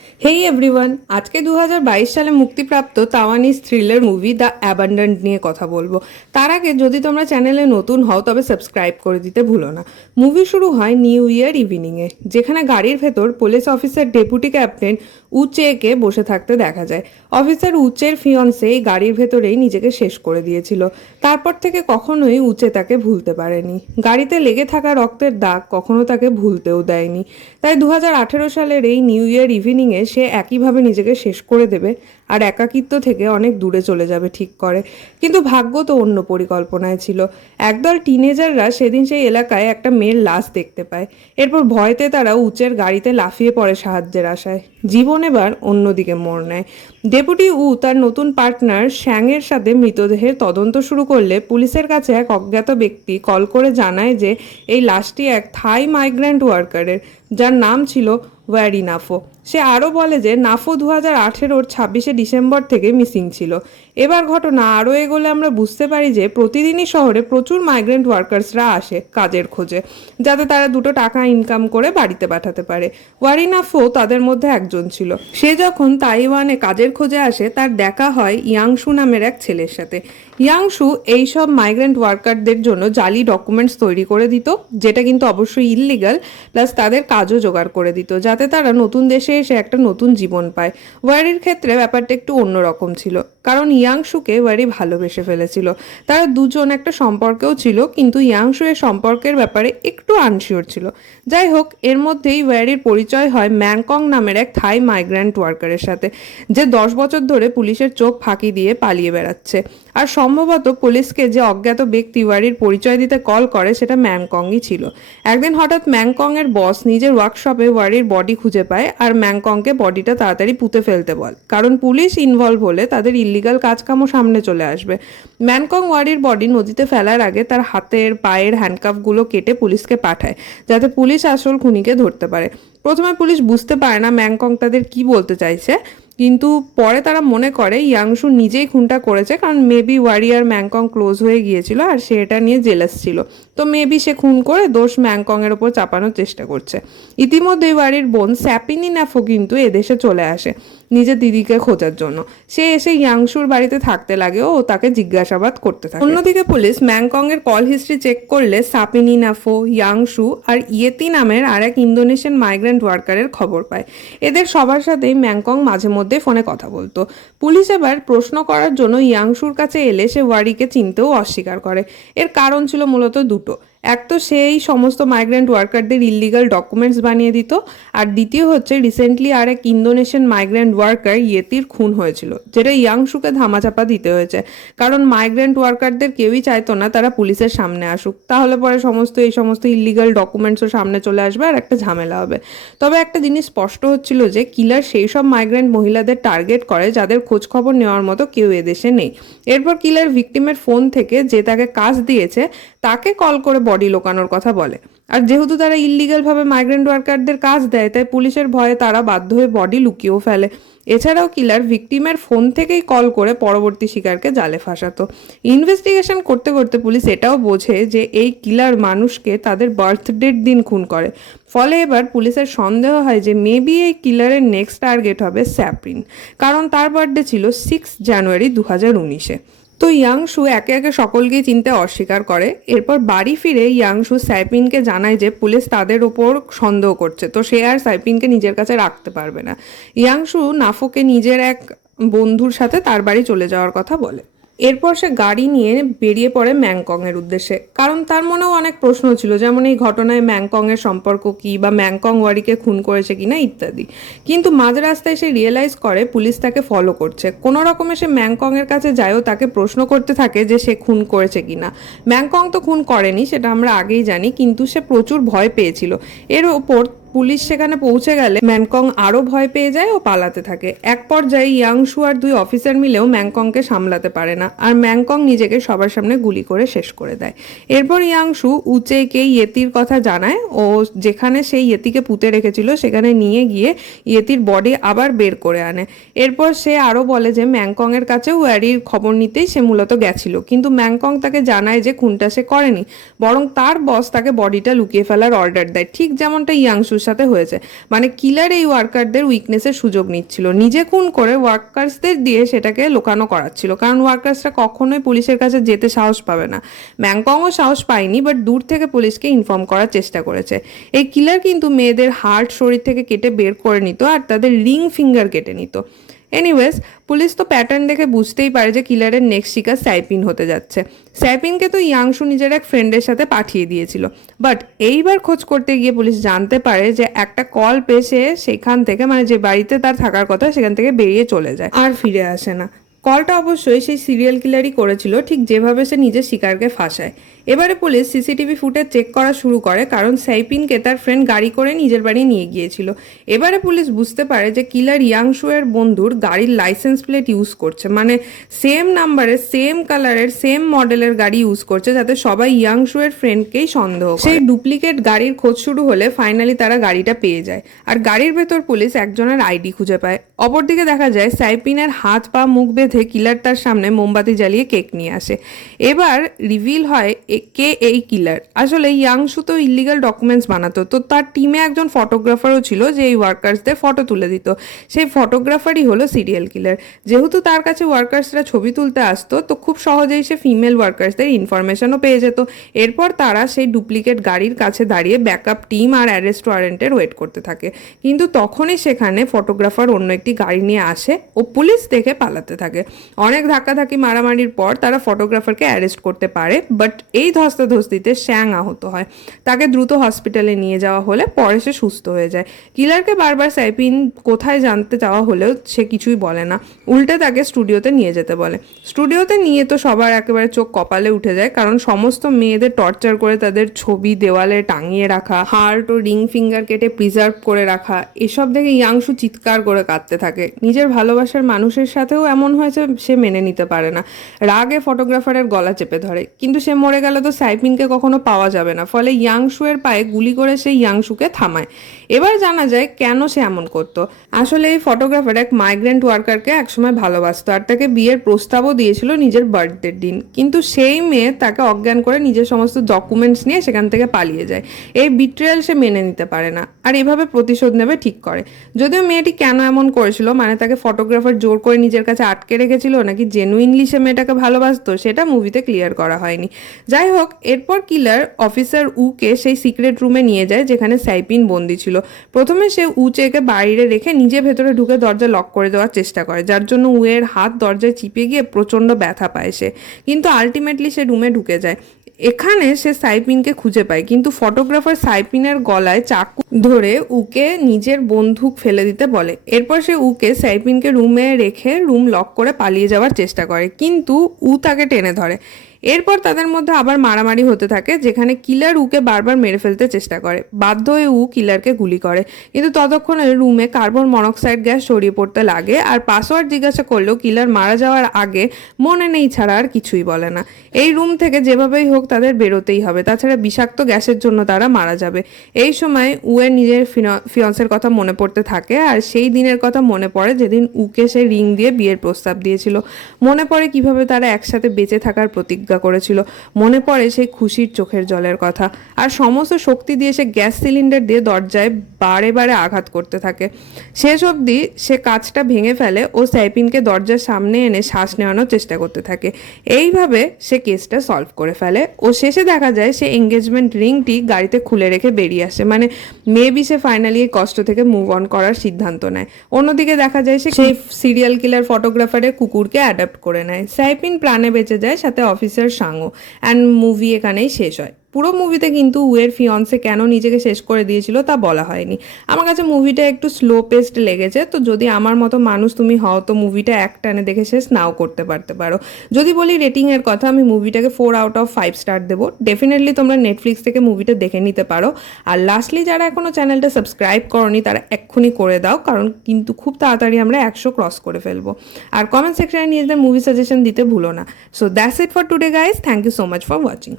হেই everyone, আজকে 2022 সালে মুক্তিপ্রাপ্ত তাওয়ানিজ থ্রিলার মুভি দ্য অ্যাবান্ডন্ড নিয়ে কথা বলবো। তার আগে যদি তোমরা চ্যানেলে নতুন হও তবে সাবস্ক্রাইব করে দিতে ভুলো না। মুভি শুরু হয় নিউ ইয়ার ইভিনিংয়ে, যেখানে গাড়ির ভেতর পুলিশ অফিসার ডেপুটি ক্যাপ্টেন উচেকে বসে থাকতে দেখা যায়। অফিসার উচের ফিয়ন্সে এই গাড়ির ভেতরেই নিজেকে শেষ করে দিয়েছিল। তারপর থেকে কখনোই উচে তাকে ভুলতে পারেনি। গাড়িতে লেগে থাকা রক্তের দাগ কখনো তাকে ভুলতেও দেয়নি। তাই 2018 সালের এই নিউ ইয়ার ইভিনিংয়ে সে একইভাবে নিজেকে শেষ করে দেবে আর একাকিত্ব থেকে অনেক দূরে চলে যাবে ঠিক করে। কিন্তু ভাগ্য তো অন্য পরিকল্পনায় ছিল। একদল টিনেজাররা সেদিন সেই এলাকায় একটা মেয়ের লাশ দেখতে পায়। এরপর ভয়তে তারা উচের গাড়িতে লাফিয়ে পড়ে সাহায্যের আশায়। জীবন এবার অন্যদিকে মোড় নেয়। ডেপুটি তার নতুন পার্টনার শ্যাংয়ের সাথে মৃতদেহের তদন্ত শুরু করলে পুলিশের কাছে এক অজ্ঞাত ব্যক্তি কল করে জানায় যে এই লাশটি এক থাই মাইগ্রেন্ট ওয়ার্কারের, যার নাম ছিল ওয়ারি নাফো। সে আরও বলে যে নাফো 2018-র 26শে ডিসেম্বর থেকে মিসিং ছিল। এবার ঘটনা আরও এগোলে আমরা বুঝতে পারি যে প্রতিদিনই শহরে প্রচুর মাইগ্রেন্ট ওয়ার্কার্সরা আসে কাজের খোঁজে, যাতে তারা দুটো টাকা ইনকাম করে বাড়িতে পাঠাতে পারে। ওয়ারি নাফো তাদের মধ্যে একজন ছিল। সে যখন তাইওয়ানে কাজের খোঁজে আসে তার দেখা হয় ইয়াংশু নামের এক ছেলের সাথে। ইয়াংশু এইসব মাইগ্রেন্ট ওয়ার্কারদের জন্য জালি ডকুমেন্টস তৈরি করে দিত, যেটা কিন্তু অবশ্যই ইললিগাল, প্লাস তাদের কাজও জোগাড় করে দিত যাতে তারা নতুন দেশে এসে একটা নতুন জীবন পায়। ওয়ারির ক্ষেত্রে ব্যাপারটা একটু অন্যরকম ছিল, কারণ ইয়াংশুকে ওয়ারি ভালোবেসে ফেলেছিল। তারা দুজন একটা সম্পর্কেও ছিল, কিন্তু ইয়াংশু এর সম্পর্কের ব্যাপারে একটু আনশিওর ছিল। যাই হোক, এর মধ্যেই ওয়ারির পরিচয় হয় ম্যাংকং নামের এক থাই মাইগ্রেন্ট ওয়ার্কারের সাথে, যে 10 বছর ধরে পুলিশের চোখ ফাঁকি দিয়ে পালিয়ে বেড়াচ্ছে। আর সম্ভবত পুলিশকে যে অজ্ঞাত ব্যক্তি ওয়ারির পরিচয় দিতে কল করে সেটা ম্যাংকংই ছিল। একদিন হঠাৎ ম্যাংকং এর বস নিজের ওয়ার্কশপে ওয়ারির বডি খুঁজে পায় আর ম্যাংকংকে বডিটা তাড়াতাড়ি পুঁতে ফেলতে বলে, কারণ পুলিশ ইনভলভ হলে তাদের ইল্লিগাল কাজকামও সামনে চলে আসবে। ম্যাংকং ওয়ারির বডি নদীতে ফেলার আগে তার হাতের পায়ের হ্যান্ডকাফগুলো কেটে পুলিশকে পাঠায়, যাতে পুলিশ আসল খুনিকে ধরতে পারে। প্রথমে পুলিশ বুঝতে পারে না ম্যাংকং তাদের কি বলতে চাইছে, কিন্তু পরে তারা মনে করে ইয়াংশু নিজেই খুনটা করেছে, কারণ মেবি ওয়ারি আর ম্যাংকং ক্লোজ হয়ে গিয়েছিল আর সে এটা নিয়ে জেলাস ছিল। তো মেবি সে খুন করে দোষ ম্যাংকং এর ওপর চাপানোর চেষ্টা করছে। ইতিমধ্যেই ওয়ারির বোন স্যাপিনি নাফো কিন্তু এদেশে চলে আসে নিজের দিদিকে খোঁজার জন্য। সে এসে ইয়াংশুর বাড়িতে থাকতে লাগে ও তাকে জিজ্ঞাসাবাদ করতে থাকে। অন্যদিকে পুলিশ ম্যাংকং এর কল হিস্ট্রি চেক করলে সাপিনি নাফো, ইয়াংশু আর ইয়েতি নামের আর এক ইন্দোনেশিয়ান মাইগ্রেন্ট ওয়ার্কারের খবর পায়। এদের সবার সাথেই ম্যাংকং মাঝে মধ্যে ফোনে কথা বলতো। পুলিশ এবার প্রশ্ন করার জন্য ইয়াংশুর কাছে এলে সে ওয়ারিকে চিনতেও অস্বীকার করে। এর কারণ ছিল মূলত দুটো। এক তো সেই সমস্ত মাইগ্রেন্ট ওয়ার্কারদের ইললিগাল ডকুমেন্টস বানিয়ে দিত, আর দ্বিতীয় হচ্ছে রিসেন্টলি আর এক ইন্দোনেশিয়ান মাইগ্রেন্ট ওয়ার্কার ইয়েতির খুন হয়েছিল, যেটা ইয়াংশুকে ধামাচাপা দিতে হয়েছে, কারণ মাইগ্রেন্ট ওয়ার্কারদের কেউই চাইতো না তারা পুলিশের সামনে আসুক, তাহলে পরে এই সমস্ত ইললিগাল ডকুমেন্টসও সামনে চলে আসবে আর একটা ঝামেলা হবে। তবে একটা জিনিস স্পষ্ট হচ্ছিল যে কিলার সেই সব মাইগ্রেন্ট মহিলাদের টার্গেট করে যাদের খোঁজ খবর নেওয়ার মতো কেউ এদেশে নেই। এরপর কিলার ভিকটিমের ফোন থেকে যে তাকে কাজ দিয়েছে তাকে কল করে বডি লোকানোর কথা বলে। আর যেহেতু তারা ইললিগালভাবে মাইগ্রেন্ট ওয়ার্কারদের কাজ দেয়, তাই পুলিশের ভয়ে তারা বাধ্য হয়ে বডি লুকিয়েও ফেলে। এছাড়াও কিলার ভিকটিমের ফোন থেকেই কল করে পরবর্তী শিকারকে জালে ফাঁসাতো। ইনভেস্টিগেশন করতে করতে পুলিশ এটাও বোঝে যে এই কিলার মানুষকে তাদের বার্থডের দিন খুন করে। ফলে এবার পুলিশের সন্দেহ হয় যে মেবি এই কিলারের নেক্সট টার্গেট হবে স্যাপ্রিন, কারণ তার বার্থডে ছিল 6 জানুয়ারি 2019-এ। তো ইয়াংশু একে একে সকলকেই চিনতে অস্বীকার করে। এরপর বাড়ি ফিরে ইয়াংশু সাইপিনকে জানায় যে পুলিশ তাদের ওপর সন্দেহ করছে, তো সে আর সাইপিনকে নিজের কাছে রাখতে পারবে না। ইয়াংশু নাফোকে নিজের এক বন্ধুর সাথে তার বাড়ি চলে যাওয়ার কথা বলে। এরপর সে গাড়ি নিয়ে বেরিয়ে পড়ে ম্যাংকং এর উদ্দেশ্যে, কারণ তার মনেও অনেক প্রশ্ন ছিল, যেমন এই ঘটনায় ম্যাংকং এর সম্পর্ক কি, বা ম্যাংকং ওয়ারিকে খুন করেছে কিনা ইত্যাদি। কিন্তু মাঝ রাস্তায় সে রিয়েলাইজ করে পুলিশ তাকে ফলো করছে। কোনো রকমে সে ম্যাংকং এর কাছে যায় ও তাকে প্রশ্ন করতে থাকে যে সে খুন করেছে কিনা। ম্যাংকং তো খুন করেনি, সেটা আমরা আগেই জানি, কিন্তু সে প্রচুর ভয় পেয়েছিল। এর ওপর পুলিশ সেখানে পৌঁছে গেলে ম্যাংকং আরও ভয় পেয়ে যায় ও পালাতে থাকে। এক পর্যায়ে ইয়াংশু আর 2 অফিসার মিলেও ম্যাংকংকে সামলাতে পারে না, আর ম্যাংকং নিজেকে সবার সামনে গুলি করে শেষ করে দেয়। এরপর ইয়াংশু উচেকে ইয়েতির কথা জানায় ও যেখানে সেই ইয়েতিকে পুঁতে রেখেছিল সেখানে নিয়ে গিয়ে ইয়েতির বডি আবার বের করে আনে। এরপর সে আরও বলে যে ম্যাংকং এর কাছেও ওয়ারির খবর নিতেই সে মূলত গেছিল, কিন্তু ম্যাংকং তাকে জানায় যে খুনটা সে করেনি, বরং তার বস তাকে বডিটা লুকিয়ে ফেলার অর্ডার দেয়, ঠিক যেমনটা ইয়াংশু সাথে হয়েছে। মানে কিলার এই ওয়ার্কারদের উইকনেসের সুযোগ নিচ্ছিল, নিজে খুন করে ওয়ার্কার্সদের দিয়ে সেটাকে লোকানো করাচ্ছিল, কারণ ওয়ার্কার্সরা কখনোই পুলিশের কাছে যেতে সাহস পাবে না। ম্যাংকংও সাহস পায়নি, বাট দূর থেকে পুলিশকে ইনফর্ম করার চেষ্টা করেছে। এই কিলার কিন্তু মেয়েদের হার্ট শরীর থেকে কেটে বের করে নিত আর তাদের রিং ফিঙ্গার কেটে নিত। এনিওয়েজ, পুলিশ তো প্যাটার্ন দেখে বুঝতেই পারে যে কিলারের নেক্সট শিকার সাইপিন হতে যাচ্ছে। সাইপিনকে তো ইয়াংশু নিজের এক ফ্রেন্ডের সাথে পাঠিয়ে দিয়েছিল, বাট এইবার খোঁজ করতে গিয়ে পুলিশ জানতে পারে যে একটা কল পেয়ে সে সেখান থেকে, মানে যে বাড়িতে তার থাকার কথা সেখান থেকে বেরিয়ে চলে যায় আর ফিরে আসে না। কলটা অবশ্যই সেই সিরিয়াল কিলারই করেছিল, ঠিক যেভাবে সে নিজের শিকারকে ফাঁসায়। এবারে পুলিশ সিসিটিভি ফুটেজ চেক করা শুরু করে, কারণ সাইপিনকে তার ফ্রেন্ড গাড়ি করে নিজের বাড়ি নিয়ে গিয়েছিল। এবারে পুলিশ বুঝতে পারে যে কিলার ইয়াংশু এর বন্ধুর গাড়ির লাইসেন্স প্লেট ইউজ করছে, মানে সেম নাম্বারের, সেম কালারের, সেম মডেলের গাড়ি ইউজ করছে, যাতে সবাই ইয়াংশু এর ফ্রেন্ডকেই সন্দেহ করে। সেই ডুপ্লিকেট গাড়ির খোঁজ শুরু হলে ফাইনালি তারা গাড়িটা পেয়ে যায়, আর গাড়ির ভেতর পুলিশ একজনের আইডি খুঁজে পায়। অপরদিকে দেখা যায় সাইপিনের হাত পা মুখ বেঁধে কিলার তার সামনে মোমবাতি জ্বালিয়ে কেক নিয়ে আসে। এবার রিভিল হয় কে এই কিলার। আসলে ইয়াংশু তো ইলিগাল ডকুমেন্টস বানাতো, তো তার টিমে একজন ফটোগ্রাফারও ছিল যে এই ওয়ার্কার্সদের ফটো তুলে দিত। সেই ফটোগ্রাফারই হলো সিরিয়াল কিলার। যেহেতু তার কাছে ওয়ার্কার্সরা ছবি তুলতে আসতো, তো খুব সহজেই সে ফিমেল ওয়ার্কার্সদের ইনফরমেশনও পেয়ে যেত। এরপর তারা সেই ডুপ্লিকেট গাড়ির কাছে দাঁড়িয়ে ব্যাকআপ টিম আর অ্যারেস্ট ওয়ারেন্টের ওয়েট করতে থাকে। কিন্তু তখনই সেখানে ফটোগ্রাফার অন্য একটি গাড়ি নিয়ে আসে ও পুলিশ দেখে পালাতে থাকে। অনেক ধাক্কাধাক্কি মারামারির পর তারা ফটোগ্রাফারকে অ্যারেস্ট করতে পারে, বাট এই ধস্তাধস্তিতে শ্যাং আহত হয়। তাকে দ্রুত হসপিটালে নিয়ে যাওয়া হলে পরে সে সুস্থ হয়ে যায়। কিলারকে বারবার সাইপিন কোথায় জানতে চাওয়া হলেও সে কিছুই বলে না, উল্টে তাকে স্টুডিওতে নিয়ে যেতে বলে। স্টুডিওতে নিয়ে তো সবার একেবারে চোখ কপালে উঠে যায়, কারণ সমস্ত মেয়েদের টর্চার করে তাদের ছবি দেওয়ালে টাঙিয়ে রাখা, হার্ট ও রিং ফিঙ্গার কেটে প্রিজার্ভ করে রাখা, এসব দেখে ইয়াংশু চিৎকার করে কাঁদতে থাকে। নিজের ভালোবাসার মানুষের সাথেও এমন হয়েছে সে মেনে নিতে পারে না। রাগে ফটোগ্রাফারের গলা চেপে ধরে, কিন্তু সে মরে গেলে তো সাইপিনকে কখনো পাওয়া যাবে না, ফলে ইয়াংশু এর পায়ে গুলি করে সে ইয়াংশুকে থামায়। এবার জানা যায় কেন সে এমন করতো। আসলে এই ফটোগ্রাফার এক মাইগ্রেন্ট ওয়ার্কারকে একসময় ভালোবাসতো আর তাকে বিয়ের প্রস্তাবও দিয়েছিল নিজের বার্থডের দিন, কিন্তু সেই মেয়ে তাকে অজ্ঞান করে নিজের সমস্ত ডকুমেন্টস নিয়ে সেখান থেকে পালিয়ে যায়। এই বিট্রেয়াল সে মেনে নিতে পারে না আর এভাবে প্রতিশোধ নেবে ঠিক করে। যদিও মেয়েটি কেন এমন করেছিল, মানে তাকে ফটোগ্রাফার জোর করে নিজের কাছে আটকে রেখেছিল নাকি জেনুইনলি সে মেয়েটাকে ভালোবাসতো, সেটা মুভিতে ক্লিয়ার করা হয়নি। যাই হোক, এরপর কিলার অফিসার উকে সেই সিক্রেট রুমে নিয়ে যায় যেখানে সাইপিন বন্দি ছিল। প্রথমে সে উচেকে বাইরে রেখে নিজে ভেতরে ঢুকে দরজা লক করে দেওয়ার চেষ্টা করে, যার জন্য উয়ের হাত দরজায় চিপে গিয়ে প্রচণ্ড ব্যথা পায় সে, কিন্তু আলটিমেটলি সে রুমে ঢুকে যায়। এখানে সে সাইপিনকে খুঁজে পায়, কিন্তু ফটোগ্রাফার সাইপিনের গলায় চাকু ধরে উকে নিজের বন্দুক ফেলে দিতে বলে। এরপর সে উকে সাইপিনকে রুমে রেখে রুম লক করে পালিয়ে যাওয়ার চেষ্টা করে, কিন্তু তাকে টেনে ধরে। এরপর তাদের মধ্যে আবার মারামারি হতে থাকে, যেখানে কিলার উকে বারবার মেরে ফেলতে চেষ্টা করে। বাধ্য হয়ে কিলারকে গুলি করে, কিন্তু ততক্ষণে রুমে কার্বন মনোক্সাইড গ্যাস ছড়িয়ে পড়তে লাগে। আর পাসওয়ার্ড জিজ্ঞাসা করলেও কিলার মারা যাওয়ার আগে মনে নেই ছাড়া আর কিছুই বলে না। এই রুম থেকে যেভাবেই হোক তাদের বেরোতেই হবে, তাছাড়া বিষাক্ত গ্যাসের জন্য তারা মারা যাবে। এই সময় উয়ের নিজের ফিয়ন্সের কথা মনে পড়তে থাকে, আর সেই দিনের কথা মনে পড়ে যেদিন উকে সে রিং দিয়ে বিয়ের প্রস্তাব দিয়েছিল। মনে পড়ে কিভাবে তারা একসাথে বেঁচে থাকার প্রতিজ্ঞা করেছিল। মনে পড়ে সেই খুশির চোখের জলের কথা। আর সমস্ত শক্তি দিয়ে সে গ্যাস সিলিন্ডার দিয়ে দরজায় বারে বারে আঘাত করতে থাকে। শেষ অবধি সে কাঁচটা ভেঙে ফেলে ও সাইপিনকে দরজার সামনে এনে শ্বাস নেওয়ানোর চেষ্টা করতে থাকে। এইভাবে সে কেসটা সলভ করে ফেলে ও শেষে দেখা যায় সে এঙ্গেজমেন্ট রিংটি গাড়িতে খুলে রেখে বেরিয়ে আসে। মানে মেবি সে ফাইনালি এই কষ্ট থেকে মুভ অন করার সিদ্ধান্ত নেয়। অন্যদিকে দেখা যায় সে সেই সিরিয়াল কিলার ফটোগ্রাফারের কুকুরকে অ্যাডাপ্ট করে নেয়। সাইপিন প্রাণে বেঁচে যায়, সাথে অফিসার সাংও। অ্যান্ড মুভি এখানেই শেষ হয়। পুরো মুভিতে কিন্তু উয়ের ফিয়ন্সে কেন নিজেকে শেষ করে দিয়েছিল তা বলা হয়নি। আমার কাছে মুভিটা একটু স্লো পেস্ট লেগেছে, তো যদি আমার মতো মানুষ তুমি হও তো মুভিটা এক টানে দেখে শেষ নাও করতে পারো। যদি বলি রেটিংয়ের কথা, আমি মুভিটাকে 4 আউট অফ 5 স্টার দেবো। ডেফিনেটলি তোমরা নেটফ্লিক্স থেকে মুভিটা দেখে নিতে পারো। আর লাস্টলি যারা এখনও চ্যানেলটা সাবস্ক্রাইব করনি তারা এক্ষুনি করে দাও, কারণ কিন্তু খুব তাড়াতাড়ি আমরা 100 ক্রস করে ফেলবো। আর কমেন্ট সেকশনে নিজেদের মুভি সাজেশন দিতে ভুলো না। So that's it for today guys, thank you so much for watching.